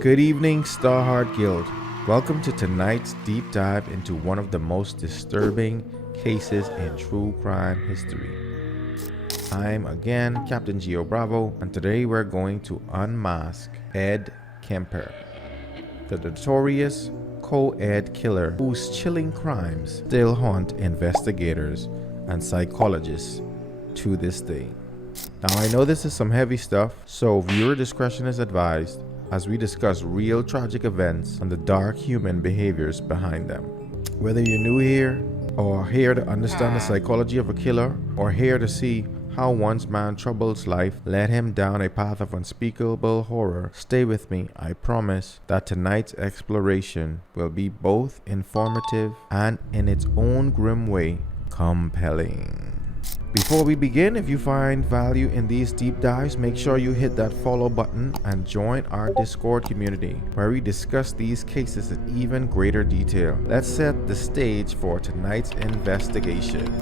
Good evening, Starheart Guild. Welcome to tonight's deep dive into one of the most disturbing cases in true crime history. I'm again Captain Gio Bravo, and today we're going to unmask Ed Kemper, the notorious co-ed killer whose chilling crimes still haunt investigators and psychologists to this day. Now, I know this is some heavy stuff, so viewer discretion is advised as we discuss real tragic events and the dark human behaviors behind them. Whether you're new here, or here to understand the psychology of a killer, or here to see how one man's troubled life led him down a path of unspeakable horror, stay with me. I promise that tonight's exploration will be both informative and, in its own grim way, compelling. Before we begin, if you find value in these deep dives, make sure you hit that follow button and join our Discord community where we discuss these cases in even greater detail. Let's set the stage for tonight's investigation.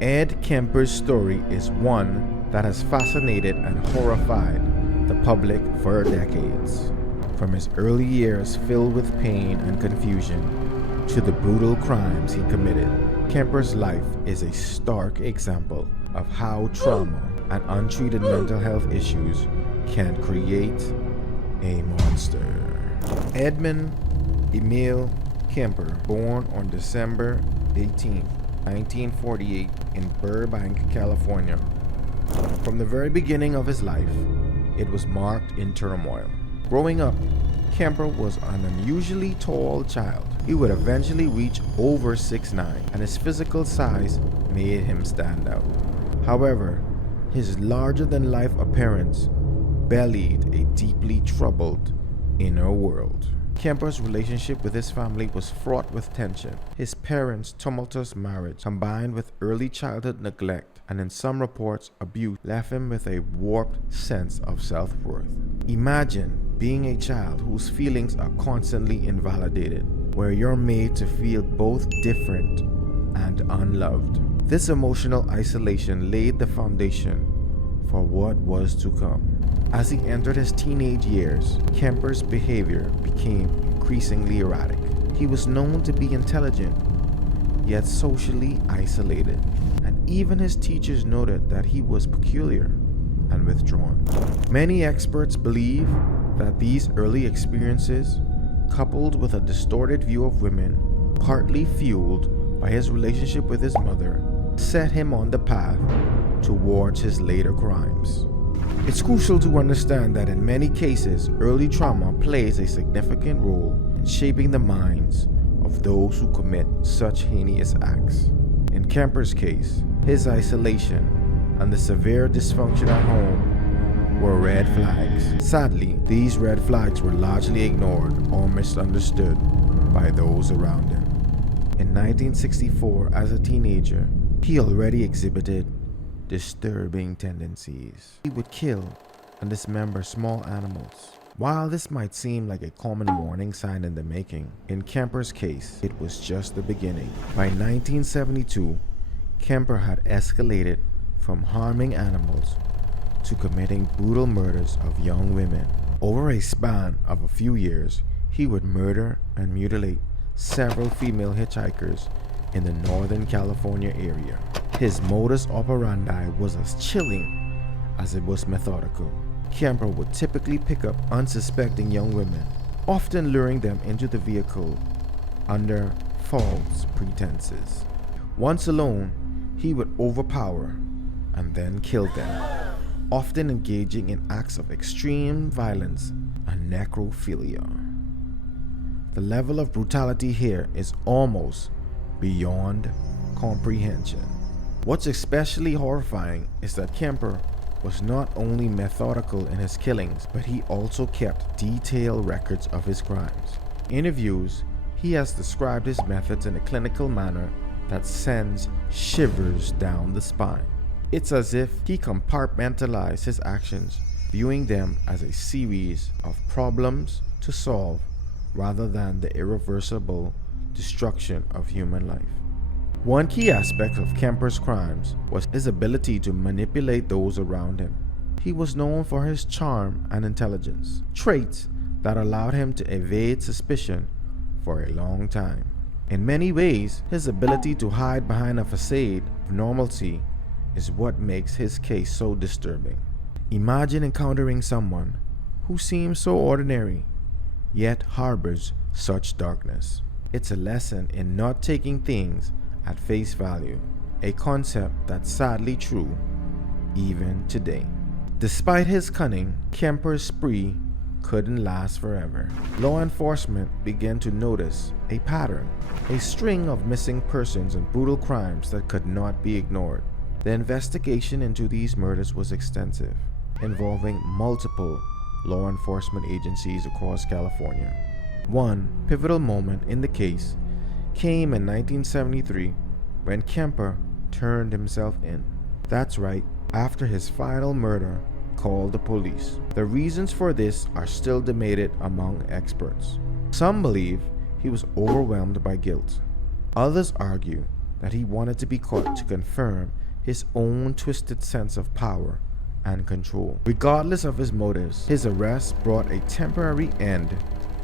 Ed Kemper's story is one that has fascinated and horrified the public for decades. From his early years filled with pain and confusion to the brutal crimes he committed, Kemper's life is a stark example of how trauma and untreated mental health issues can create a monster. Edmund Emil Kemper, born on December 18, 1948 in Burbank, California. From the very beginning of his life, it was marked in turmoil. Growing up, Kemper was an unusually tall child. He would eventually reach over 6'9", and his physical size made him stand out. However, his larger-than-life appearance belied a deeply troubled inner world. Kemper's relationship with his family was fraught with tension. His parents' tumultuous marriage, combined with early childhood neglect and, in some reports, abuse, left him with a warped sense of self-worth. Imagine being a child whose feelings are constantly invalidated, where you're made to feel both different and unloved. This emotional isolation laid the foundation for what was to come. As he entered his teenage years, Kemper's behavior became increasingly erratic. He was known to be intelligent, yet socially isolated, and even his teachers noted that he was peculiar and withdrawn. Many experts believe that these early experiences, coupled with a distorted view of women, partly fueled by his relationship with his mother, set him on the path towards his later crimes. It's crucial to understand that in many cases, early trauma plays a significant role in shaping the minds of those who commit such heinous acts. In Kemper's case, his isolation and the severe dysfunction at home were red flags. Sadly, these red flags were largely ignored or misunderstood by those around him. In 1964, as a teenager, he already exhibited disturbing tendencies. He would kill and dismember small animals. While this might seem like a common warning sign in the making, in Kemper's case, it was just the beginning. By 1972, Kemper had escalated from harming animals to committing brutal murders of young women. Over a span of a few years, he would murder and mutilate several female hitchhikers in the Northern California area. His modus operandi was as chilling as it was methodical. Kemper would typically pick up unsuspecting young women, often luring them into the vehicle under false pretenses. Once alone, he would overpower and then kill them, often engaging in acts of extreme violence and necrophilia. The level of brutality here is almost beyond comprehension. What's especially horrifying is that Kemper was not only methodical in his killings, but he also kept detailed records of his crimes. In interviews, he has described his methods in a clinical manner that sends shivers down the spine. It's as if he compartmentalized his actions, viewing them as a series of problems to solve rather than the irreversible destruction of human life. One key aspect of Kemper's crimes was his ability to manipulate those around him. He was known for his charm and intelligence, traits that allowed him to evade suspicion for a long time. In many ways, his ability to hide behind a facade of normalcy is what makes his case so disturbing. Imagine encountering someone who seems so ordinary, yet harbors such darkness. It's a lesson in not taking things at face value, a concept that's sadly true even today. Despite his cunning, Kemper's spree couldn't last forever. Law enforcement began to notice a pattern, a string of missing persons and brutal crimes that could not be ignored. The investigation into these murders was extensive, involving multiple law enforcement agencies across California. One pivotal moment in the case came in 1973 when Kemper turned himself in. That's right, after his final murder called the police. The reasons for this are still debated among experts. Some believe he was overwhelmed by guilt. Others argue that he wanted to be caught to confirm his own twisted sense of power and control. Regardless of his motives, his arrest brought a temporary end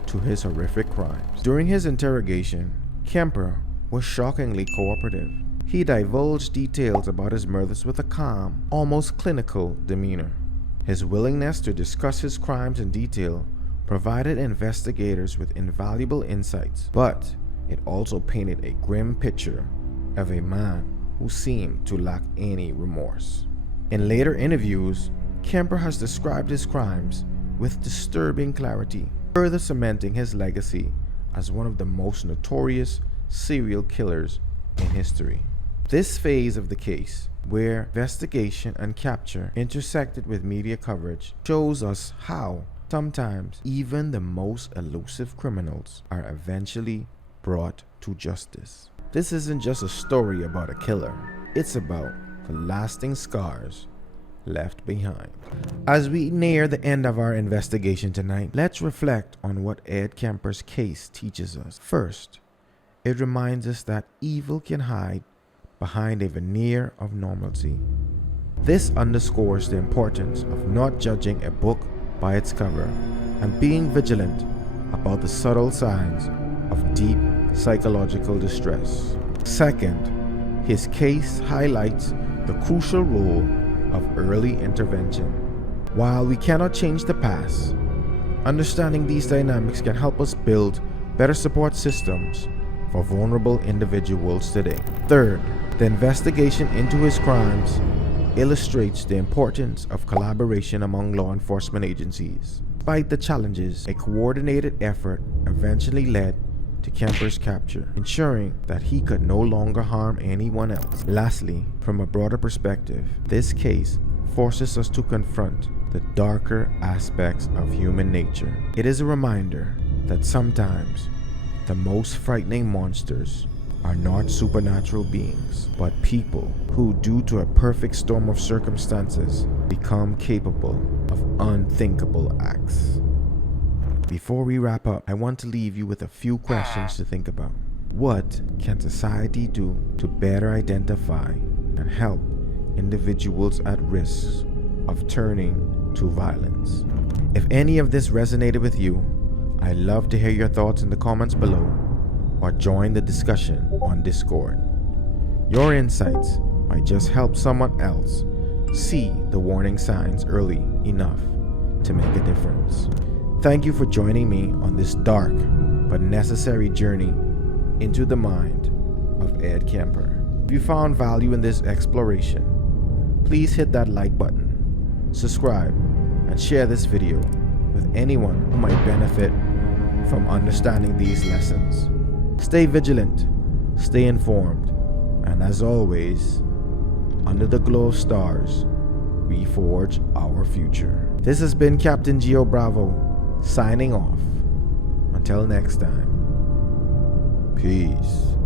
to his horrific crimes. During his interrogation, Kemper was shockingly cooperative. He divulged details about his murders with a calm, almost clinical demeanor. His willingness to discuss his crimes in detail provided investigators with invaluable insights, but it also painted a grim picture of a man who seemed to lack any remorse. In later interviews, Kemper has described his crimes with disturbing clarity, further cementing his legacy as one of the most notorious serial killers in history. This phase of the case, where investigation and capture intersected with media coverage, shows us how sometimes even the most elusive criminals are eventually brought to justice. This isn't just a story about a killer, it's about the lasting scars left behind. As we near the end of our investigation tonight, let's reflect on what Ed Kemper's case teaches us. First, it reminds us that evil can hide behind a veneer of normalcy. This underscores the importance of not judging a book by its cover and being vigilant about the subtle signs of deep psychological distress. Second, his case highlights the crucial role of early intervention. While we cannot change the past, understanding these dynamics can help us build better support systems for vulnerable individuals today. Third, the investigation into his crimes illustrates the importance of collaboration among law enforcement agencies. Despite the challenges, a coordinated effort eventually led to Kemper's capture, ensuring that he could no longer harm anyone else. Lastly, from a broader perspective, this case forces us to confront the darker aspects of human nature. It is a reminder that sometimes the most frightening monsters are not supernatural beings, but people who, due to a perfect storm of circumstances, become capable of unthinkable acts. Before we wrap up, I want to leave you with a few questions to think about. What can society do to better identify and help individuals at risk of turning to violence? If any of this resonated with you, I'd love to hear your thoughts in the comments below or join the discussion on Discord. Your insights might just help someone else see the warning signs early enough to make a difference. Thank you for joining me on this dark but necessary journey into the mind of Ed Kemper. If you found value in this exploration, please hit that like button, subscribe, and share this video with anyone who might benefit from understanding these lessons. Stay vigilant, stay informed, and as always, under the glow of stars, we forge our future. This has been Captain Geo Bravo, signing off. Until next time, peace.